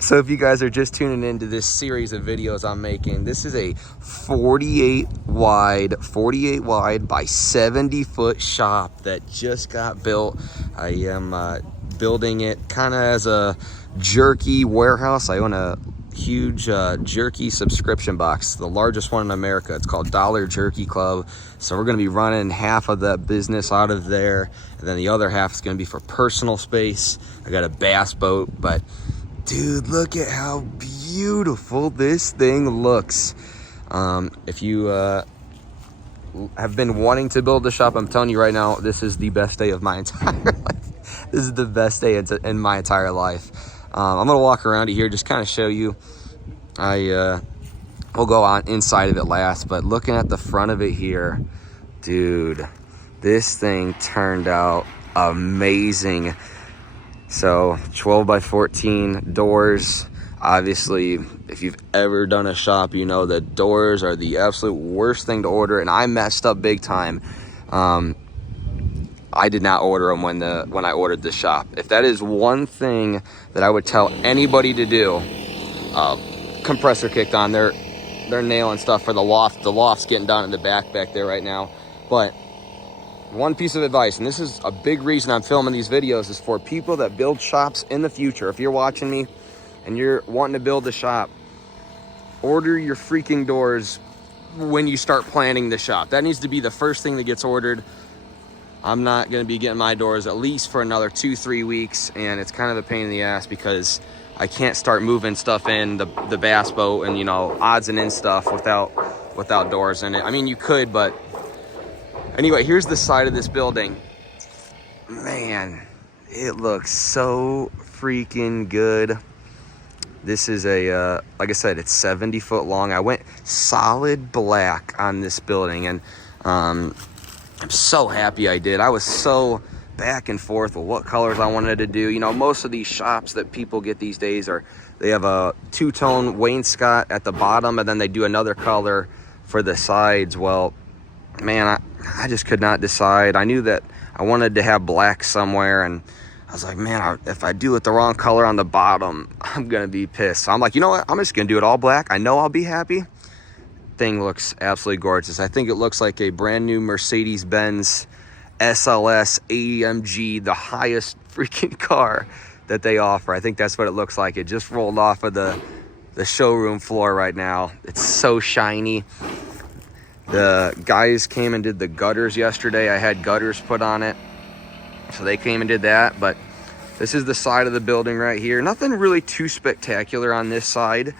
So if you guys are just tuning into this series of videos I'm making, this is a 48 wide by 70 foot shop that just got built. I am building it kind of as a jerky warehouse. I own a huge jerky subscription box, the largest one in America. It's called Dollar Jerky Club. So we're going to be running half of that business out of there, and then the other half is going to be for personal space. I got a bass boat, but dude, look at how beautiful this thing looks. If you have been wanting to build a shop, I'm telling you right now, this is the best day of my entire life. This is the best day in my entire life. I'm gonna walk around it here, just kind of show you. We'll go on inside of it last, but looking at the front of it here, dude, this thing turned out amazing. So 12 by 14 doors. Obviously, if you've ever done a shop, you know that doors are the absolute worst thing to order, and I messed up big time. I did not order them when I ordered the shop. If that is one thing that I would tell anybody to do, compressor kicked on. They're nailing stuff for the loft. The loft's getting done in the back there right now. But one piece of advice, and this is a big reason I'm filming these videos, is for people that build shops in the future. If you're watching me and you're wanting to build a shop, order your freaking doors when you start planning the shop. That needs to be the first thing that gets ordered. I'm not going to be getting my doors at least for another 2-3 weeks, and it's kind of a pain in the ass because I can't start moving stuff in the bass boat and, you know, odds and ends stuff without doors in it. I mean, you could, but anyway, here's the side of this building. Man, it looks so freaking good. This is a, like I said, it's 70 foot long. I went solid black on this building, and I'm so happy I did. I was so back and forth with what colors I wanted to do. You know, most of these shops that people get these days they have a two-tone wainscot at the bottom, and then they do another color for the sides. Well, man, I just could not decide. I knew that I wanted to have black somewhere, and I was like, man, if I do it the wrong color on the bottom, I'm gonna be pissed. So I'm like, you know what, I'm just gonna do it all black. I know I'll be happy. Thing looks absolutely gorgeous. I think it looks like a brand new Mercedes-Benz SLS AMG, the highest freaking car that they offer. I think that's what it looks like. It just rolled off of the showroom floor right now. It's so shiny. The guys came and did the gutters yesterday. I had gutters put on it, so they came and did that. But this is the side of the building right here. Nothing really too spectacular on this side.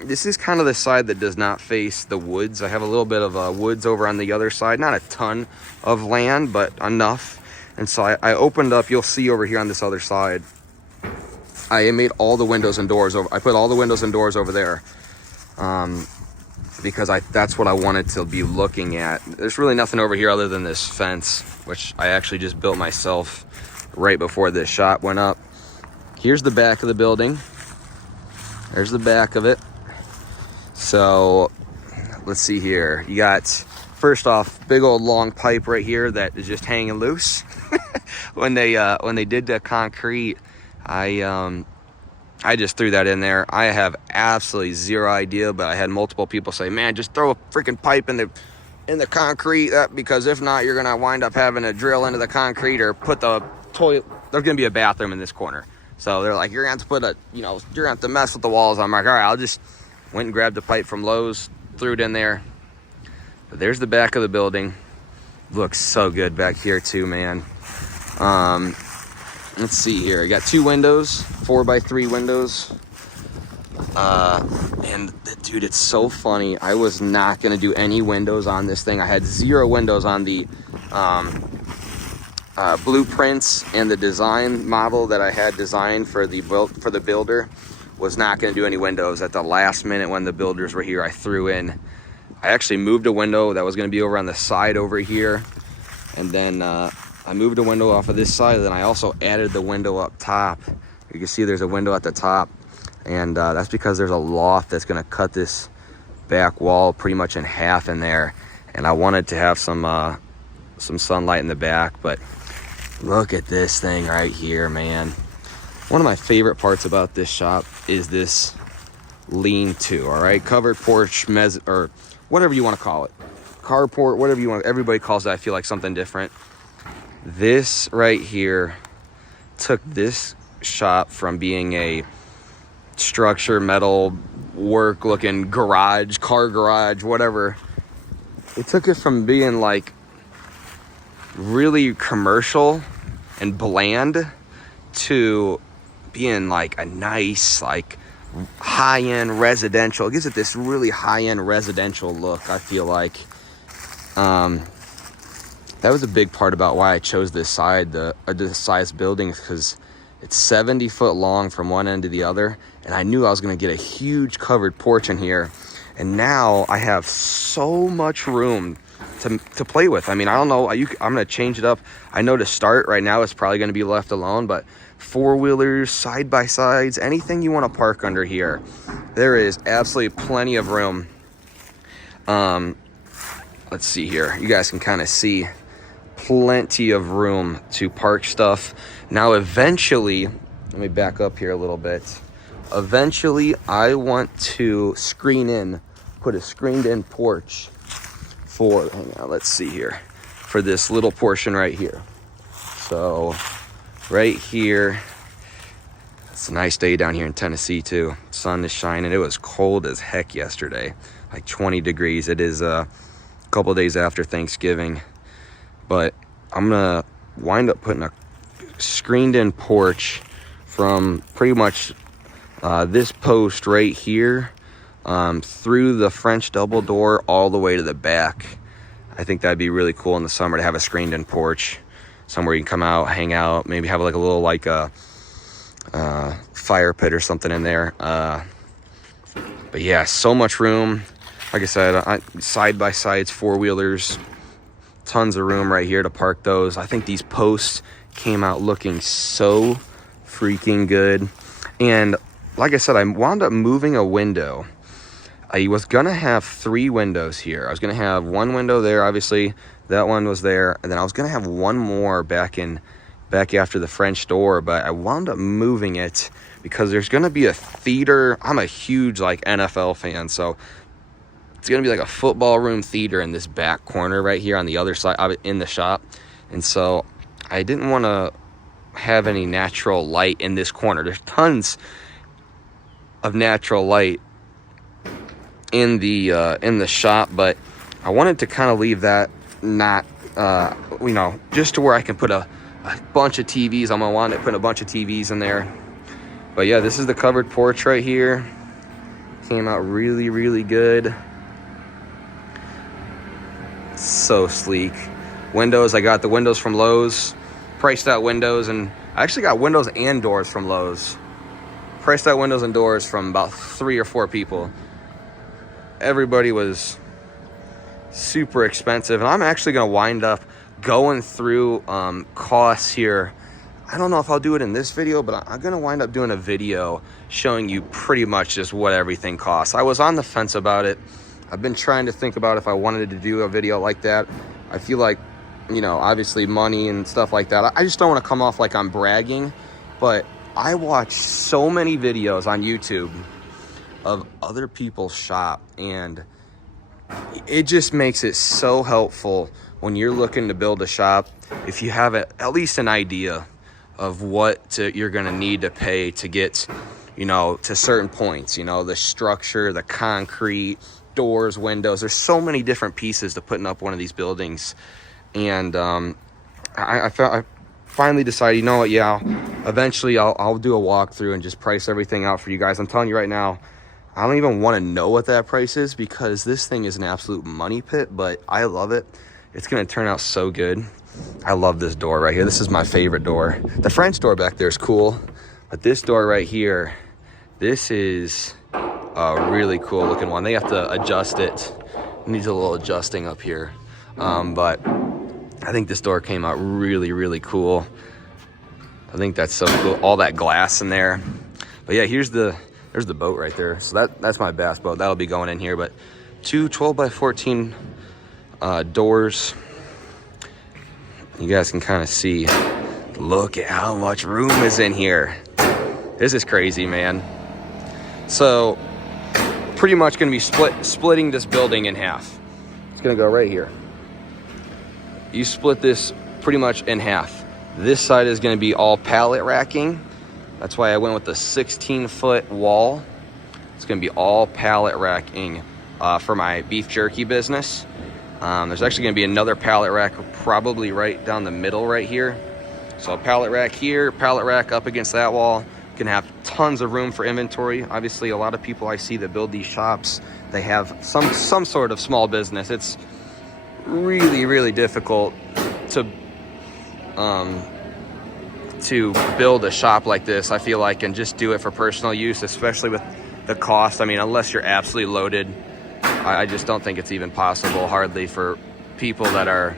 This is kind of the side that does not face the woods. I have a little bit of woods over on the other side. Not a ton of land, but enough. And so I opened up, you'll see over here on this other side, I made all the windows and doors over. I put all the windows and doors over there because that's what I wanted to be looking at. There's really nothing over here other than this fence, which I actually just built myself right before this shop went up. Here's the back of the building. There's the back of it. So let's see here. You got, first off, big old long pipe right here that is just hanging loose. when they did the concrete, I just threw that in there. I have absolutely zero idea, but I had multiple people say, man, just throw a freaking pipe in the concrete, because if not, you're gonna wind up having to drill into the concrete or put the toilet. There's gonna be a bathroom in this corner. So they're like, you're gonna have to put you're gonna have to mess with the walls. I'm like, all right, I'll just went and grabbed the pipe from Lowe's, threw it in there. But there's the back of the building. Looks so good back here too, man. Let's see here. I got 2 windows, 4x3 windows. And dude, it's so funny. I was not gonna do any windows on this thing. I had 0 windows on the blueprints, and the design model that I had designed for the builder was not going to do any windows. At the last minute when the builders were here, I threw in, I actually moved a window that was going to be over on the side over here, and then I moved a window off of this side, and then I also added the window up top. You can see there's a window at the top, and that's because there's a loft that's going to cut this back wall pretty much in half in there, and I wanted to have some sunlight in the back. But look at this thing right here, man. One of my favorite parts about this shop is this lean-to, all right? Covered porch, or whatever you want to call it. Carport, whatever you want. Everybody calls it, I feel like, something different. This right here took this shop from being a structure, metal, work looking garage, car garage, whatever. It took it from being like really commercial and bland to being like a nice, like high-end residential. It gives it this really high-end residential look, I feel like. That was a big part about why I chose this side, the size building, because it's 70 foot long from one end to the other, and I knew I was going to get a huge covered porch in here, and now I have so much room to play with. I mean, I don't know, I'm going to change it up. I know to start right now it's probably going to be left alone, but four-wheelers, side-by-sides, anything you want to park under here, there is absolutely plenty of room. Let's see here. You guys can kind of see plenty of room to park stuff. Now, eventually, let me back up here a little bit. Eventually, I want to put a screened-in porch for, hang on, let's see here, for this little portion right here. So, right here, it's a nice day down here in Tennessee too. Sun is shining. It was cold as heck yesterday, like 20 degrees. It is a couple days after Thanksgiving, but I'm gonna wind up putting a screened in porch from pretty much this post right here through the French double door all the way to the back. I think that'd be really cool in the summer to have a screened in porch somewhere you can come out, hang out, maybe have like a little like a fire pit or something in there. But yeah, so much room. Like I said, side by sides, four-wheelers, tons of room right here to park those. I think these posts came out looking so freaking good. And like I said, I wound up moving a window. I was gonna have 3 windows here. I was gonna have one window there, obviously that one was there, and then I was gonna have one more back after the French door, but I wound up moving it because there's gonna be a theater. I'm a huge like NFL fan, so it's gonna be like a football room theater in this back corner right here on the other side of it in the shop. And so I didn't want to have any natural light in this corner. There's tons of natural light in the shop, but I wanted to kind of leave that not just to where I can put a bunch of TVs. I'm gonna wind up putting a bunch of TVs in there. But yeah, this is the covered porch right here. Came out really, really good. So sleek. Windows, I got the windows from Lowe's. Priced out windows, and I actually got windows and doors from Lowe's. Priced out windows and doors from about 3 or 4 people. Everybody was super expensive, and I'm actually gonna wind up going through costs here. I don't know if I'll do it in this video, but I'm gonna wind up doing a video showing you pretty much just what everything costs. I was on the fence about it. I've been trying to think about if I wanted to do a video like that. I feel like, obviously money and stuff like that. I just don't want to come off like I'm bragging, but I watch so many videos on YouTube of other people's shop, and it just makes it so helpful when you're looking to build a shop. If you have at least an idea of what you're going to need to pay to get, to certain points, the structure, the concrete, doors, windows. There's so many different pieces to putting up one of these buildings. And I finally decided, yeah, eventually I'll do a walkthrough and just price everything out for you guys. I'm telling you right now, I don't even want to know what that price is because this thing is an absolute money pit, but I love it. It's going to turn out so good. I love this door right here. This is my favorite door. The French door back there is cool, but this door right here, this is a really cool looking one. They have to adjust it. It needs a little adjusting up here. But I think this door came out really, really cool. I think that's so cool. All that glass in there. But yeah, there's the boat right there. So that's my bass boat. That'll be going in here. But 2 12x14 doors. You guys can kind of see. Look at how much room is in here. This is crazy, man. So pretty much going to be splitting this building in half. It's going to go right here. You split this pretty much in half. This side is going to be all pallet racking. That's why I went with the 16-foot wall. It's going to be all pallet racking for my beef jerky business. There's actually going to be another pallet rack probably right down the middle right here. So a pallet rack here, pallet rack up against that wall. Can have tons of room for inventory. Obviously, a lot of people I see that build these shops, they have some sort of small business. It's really, really difficult to build a shop like this, I feel like, and just do it for personal use, especially with the cost. I mean, unless you're absolutely loaded, I just don't think it's even possible, hardly, for people that are,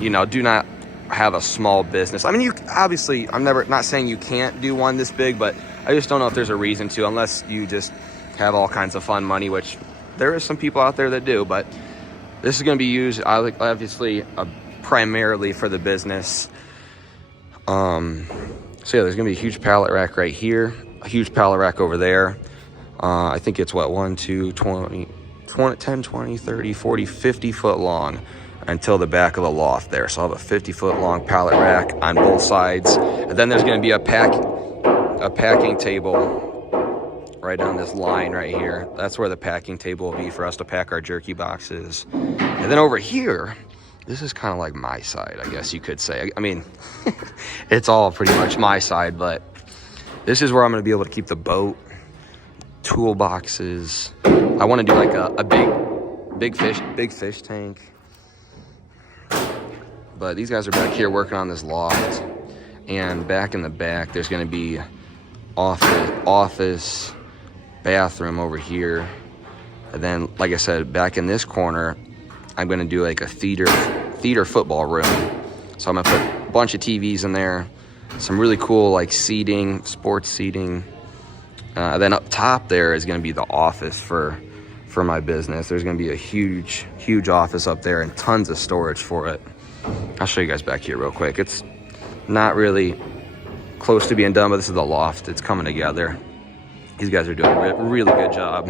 you know, do not have a small business. I mean, you obviously, I'm not saying you can't do one this big, but I just don't know if there's a reason to, unless you just have all kinds of fun money, which there is some people out there that do. But this is going to be used obviously primarily for the business. So yeah, there's going to be a huge pallet rack right here, a huge pallet rack over there. I think it's what, 1, 2, 20, 10, 20, 30, 40, 50 foot long until the back of the loft there. So I'll have a 50-foot long pallet rack on both sides. And then there's going to be a packing table right on this line right here. That's where the packing table will be for us to pack our jerky boxes. And then over here, this is kind of like my side, I guess you could say. I mean, it's all pretty much my side, but this is where I'm going to be able to keep the boat, toolboxes. I want to do like a big fish tank. But these guys are back here working on this loft, and back in the back there's going to be office, bathroom over here, and then, like I said, back in this corner I'm going to do like a theater football room. So I'm going to put a bunch of TVs in there, some really cool like seating, sports seating. Then up top there is going to be the office for my business. There's going to be a huge office up there and tons of storage for it. I'll show you guys back here real quick. It's not really close to being done, but this is the loft. It's coming together. These guys are doing a really good job.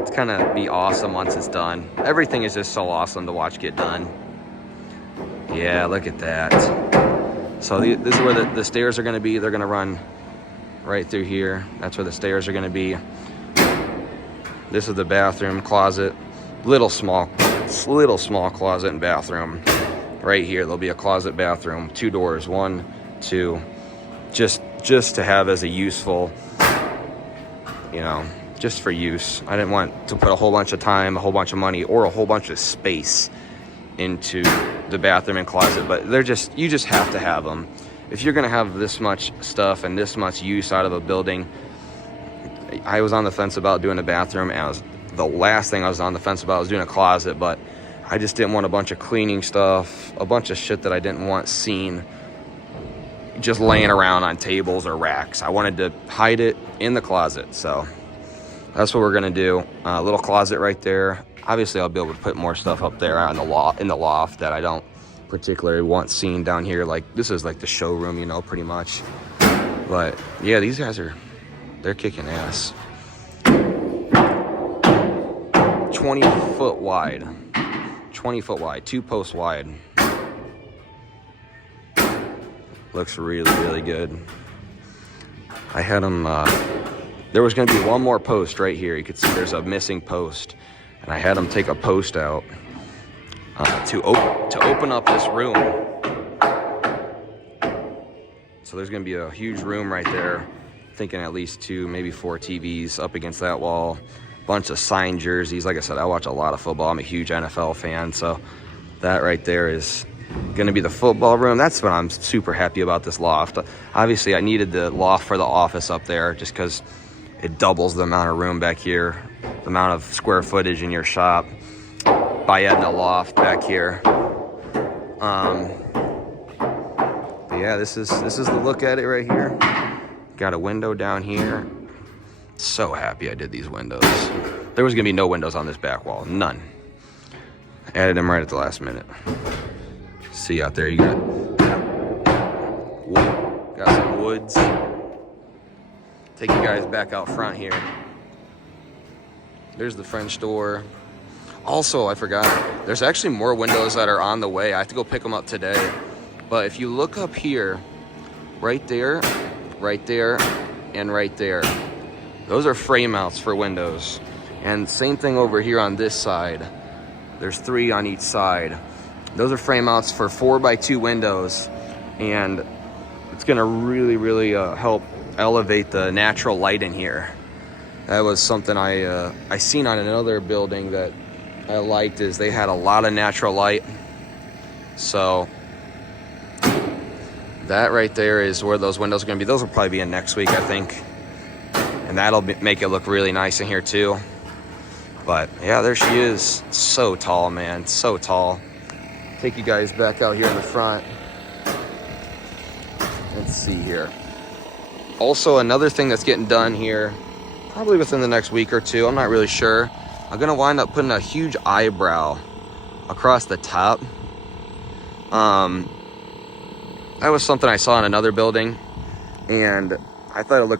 It's kind of be awesome once it's done. Everything is just so awesome to watch get done. Yeah, look at that. So this is where the stairs are going to be. They're going to run right through here. That's where the stairs are going to be. This is the bathroom, closet, little small closet and bathroom. Right here there'll be a closet, bathroom, 2 doors, 1, 2, just to have as a useful, you know, just for use. I didn't want to put a whole bunch of time, a whole bunch of money, or a whole bunch of space into the bathroom and closet, but you just have to have them. If you're gonna have this much stuff and this much use out of a building, I was on the fence about doing a bathroom, and the last thing I was on the fence about was doing a closet, but I just didn't want a bunch of cleaning stuff, a bunch of shit that I didn't want seen just laying around on tables or racks. I wanted to hide it in the closet, so that's what we're gonna do. A little closet right there. Obviously I'll be able to put more stuff up there in the loft that I don't particularly want seen down here. Like, this is like the showroom, you know, pretty much. But yeah, these guys they're kicking ass. 20 foot wide, 2 posts wide. Looks really, really good. I had them, there was gonna be one more post right here. You could see there's a missing post, and I had them take a post out to open up this room. So there's gonna be a huge room right there. Thinking at least 2, maybe 4 TVs up against that wall. Bunch of signed jerseys. Like I said, I watch a lot of football. I'm a huge NFL fan, so that right there is gonna be the football room. That's what I'm super happy about this loft. Obviously I needed the loft for the office up there just because it doubles the amount of room back here, the amount of square footage in your shop by adding a loft back here. But yeah, this is the look at it right here. Got a window down here. So happy I did these windows. There was gonna be no windows on this back wall, none. Added them right at the last minute. See out there, you Got some woods. Take you guys back out front here. There's the French door. Also, I forgot, there's actually more windows that are on the way. I have to go pick them up today. But if you look up here, right there, and right there, those are frame mounts for windows. And same thing over here on this side. There's 3 on each side. Those are frame mounts for 4x2 windows. And it's gonna really help elevate the natural light in here. That was something I seen on another building that I liked, is they had a lot of natural light. So that right there is where those windows are gonna be. Those will probably be in next week, I think. And that'll make it look really nice in here too. But yeah, there she is. So tall, man, so tall. Take you guys back out here in the front. Let's see here. Also, another thing that's getting done here, probably within the next week or two, I'm not really sure. I'm gonna wind up putting a huge eyebrow across the top. That was something I saw in another building, and I thought it looked